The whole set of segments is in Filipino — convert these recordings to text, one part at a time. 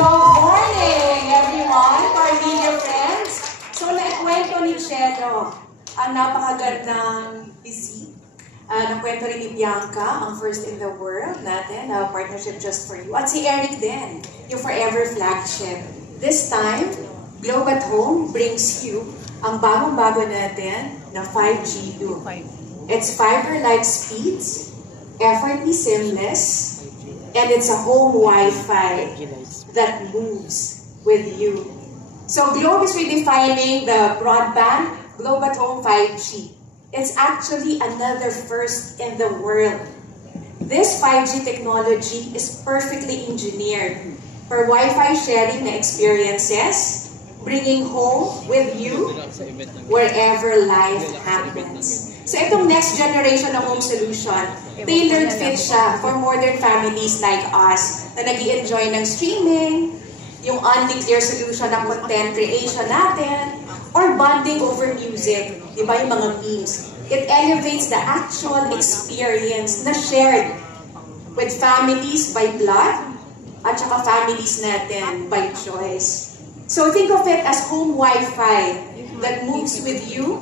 morning, everyone, our media friends. So, naikwento ni Chelo ang napakagandang busy. Nakwento rin ni Bianca, ang first in the world natin, partnership just for you. At si Eric din, yung Forever flagship. This time, Globe at Home brings you ang bagong-bago natin na 5G Loop. It's fiber-like speeds, effortlessly seamless, and it's a home Wi-Fi that moves with you. So Globe is redefining the broadband Globe at Home 5G. It's actually another first in the world. This 5G technology is perfectly engineered for Wi-Fi sharing na experiences, bringing home with you wherever life happens. So itong next generation ng home solution, tailored fit siya for modern families like us na nag-i-enjoy ng streaming, yung undeclared solution ng content creation natin, or bonding over music, di ba yung mga memes. It elevates the actual experience na shared with families by blood at saka families natin by choice. So think of it as home Wi-Fi that moves with you.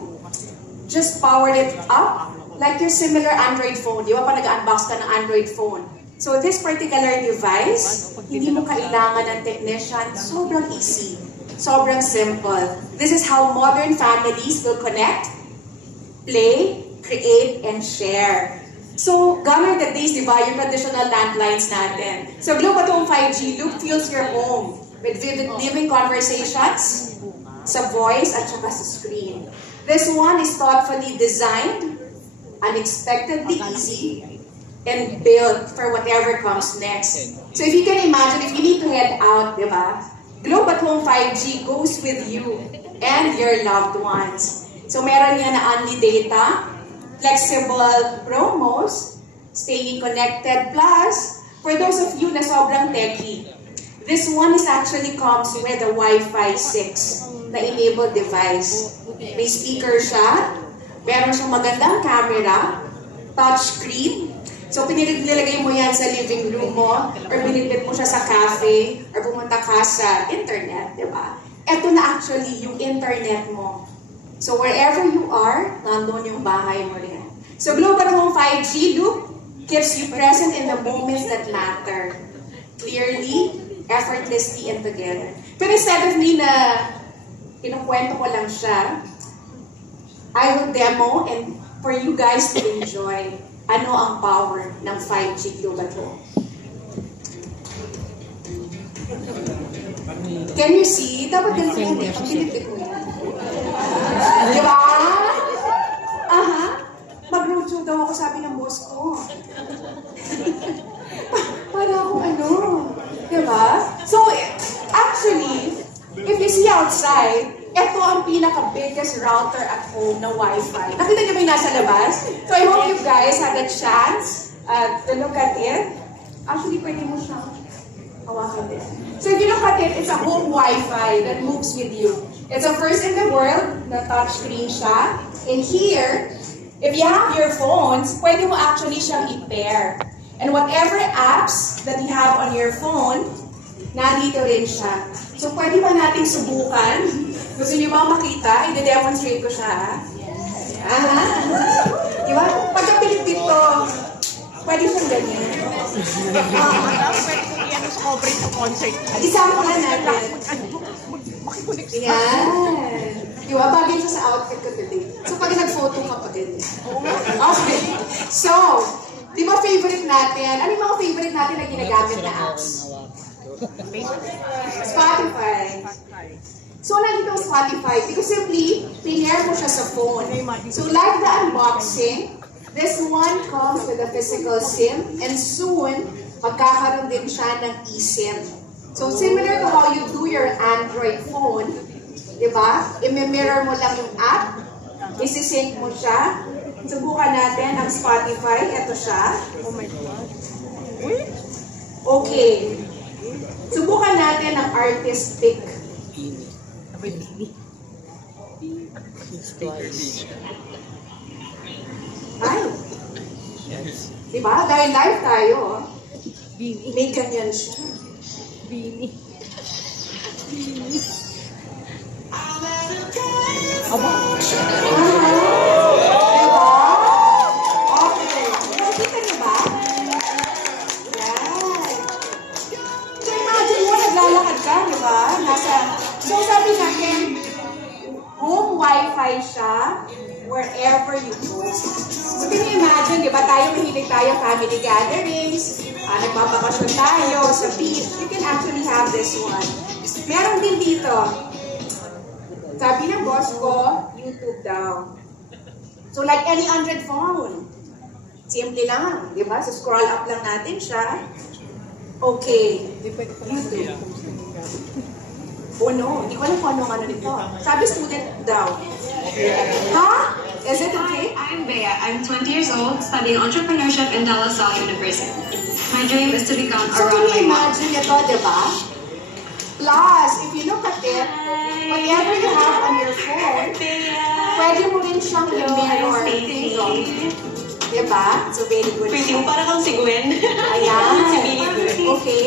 Just power it up like your similar Android phone. Di ba pa nag-unbox ka ng Android phone? So this particular device, hindi mo kailangan ng technician. Sobrang easy. Sobrang simple. This is how modern families will connect, play, create, and share. So, gone are the days, di ba, yung traditional landlines natin. So, Globe at Home 5G, Loop fills your home with vivid living conversations, sa voice, at saka sa screen. This one is thoughtfully designed, unexpectedly easy, and built for whatever comes next. So, if you can imagine, if you need to head out, di ba, Globe at Home 5G goes with you and your loved ones. So meron yan na only data, flexible promos, staying connected, plus for those of you na sobrang techie, this one is actually comes with a Wi-Fi 6 na enabled device. May speaker siya, meron siyang magandang camera, touchscreen. So, pinilagay mo yan sa living room mo, or binitbit mo siya sa cafe, or pumunta ka sa internet, di ba? Ito na actually yung internet mo. So, wherever you are, nandun yung bahay mo rin. So, Globe at Home 5G Loop keeps you present in the moments that matter. Clearly, effortlessly, and together. Pero instead of me na kinukwento ko lang siya, I will demo and for you guys to enjoy ano ang power ng 5G Globe at Home. Can you see? Dapat ganito yung pinipit mo yan. Di ba? Aha. Mag-roadshow daw ako, sabi ng boss ko. Para akong ano. Di ba? So, actually, if you see outside, ito ang pinaka-biggest router at home na Wi-Fi. Nakita niyo ba yung nasa labas? So I hope you guys had a chance to look at it. Actually, pwede mo siyang hawakan din. So if you look at it, it's a home Wi-Fi that moves with you. It's a first in the world na touchscreen siya. And here, if you have your phones, pwede mo actually siyang i-pair. And whatever apps that you have on your phone, narito rin siya. So pwede ba nating subukan? Gusto niyo ba makita? I-demonstrate ko siya. Aha. Di ba? Pagka-pilipit to, pwede siyang ganyan. Pwede kong iyan sa corporate sa concert. Isama ka natin. Yan. Di ba? Bagay siya sa outfit ko today. So pag nag-photo ka pa din. Okay. So, di ba favorite natin? Ano yung mga favorite natin na ginagamit na apps? Spotify. So, nandito ang Spotify because simply, pinare mo siya sa phone. So, like the unboxing, this one comes with a physical SIM and soon, magkakaroon din siya ng eSIM. So, similar to how you do your Android phone, di ba? I-mirror mo lang yung app, isi-sync mo siya. Subukan natin ang Spotify. Ito siya. Oh my God. Okay. Subukan natin ang artist pick. Ay. Diba? Dahil live tayo. Bini. May ganyan siya. Bini. Aba? Diba? Okay. Nakikita niyo ba? Yan. So imagine mo, naglalakad ka, diba? So sabi natin, home wifi siya wherever you go. So can you imagine, diba, mahilig tayo family gatherings, nagbabakasyon tayo sa beach, you can actually have this one. Meron din dito, sabi ng boss ko, YouTube daw. So like any Android phone, simple lang, di ba? So scroll up lang natin siya. Okay, YouTube. Oh no, hindi ko alam kung ano nito. Sabi student daw. Ha? Is it okay? I'm Bea. I'm 20 years old, studying entrepreneurship in De La Salle University. My dream is to become a So can runway you model. imagine ito, di ba? Plus, if you look at it, whatever you have on your phone, pwede mo rin siyang i-mirror dito. Di ba? So very good Pretty siya. mo, para kang si Gwen. Ayan. Okay.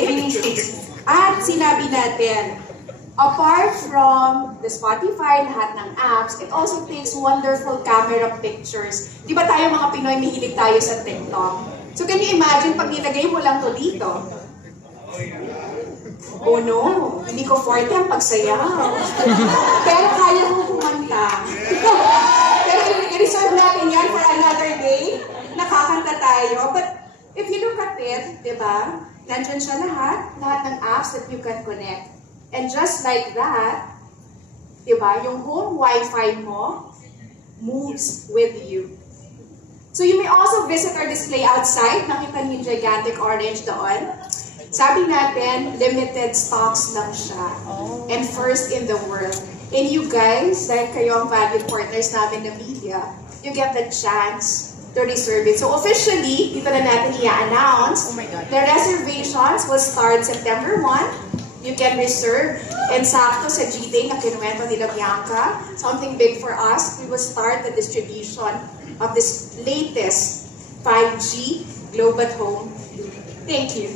At sinabi natin, apart from the Spotify, lahat ng apps, it also takes wonderful camera pictures. Di ba tayo mga Pinoy, mahilig tayo sa TikTok? So can you imagine, pag nilagay mo lang to dito, oh no, hindi ko forte ang pagsayaw. Pero kaya mo kumanta. Pero i-reserve natin yan for another day. Nakakanta tayo. But if you look at it, di ba, nandyan siya lahat ng apps that you can connect. And just like that, di ba, yung home wifi mo moves with you. So you may also visit our display outside. Nakita niyo yung gigantic orange doon. Sabi natin, limited stocks lang siya. And first in the world. And you guys, dahil kayo ang valued partners namin na media, you get the chance to reserve it. So officially, dito na natin i-announce, Oh my God. the reservations will start September 1. You can reserve. And sakto sa G-Day na kinuwento nila Bianca, something big for us, we will start the distribution of this latest 5G Globe at Home. Thank you.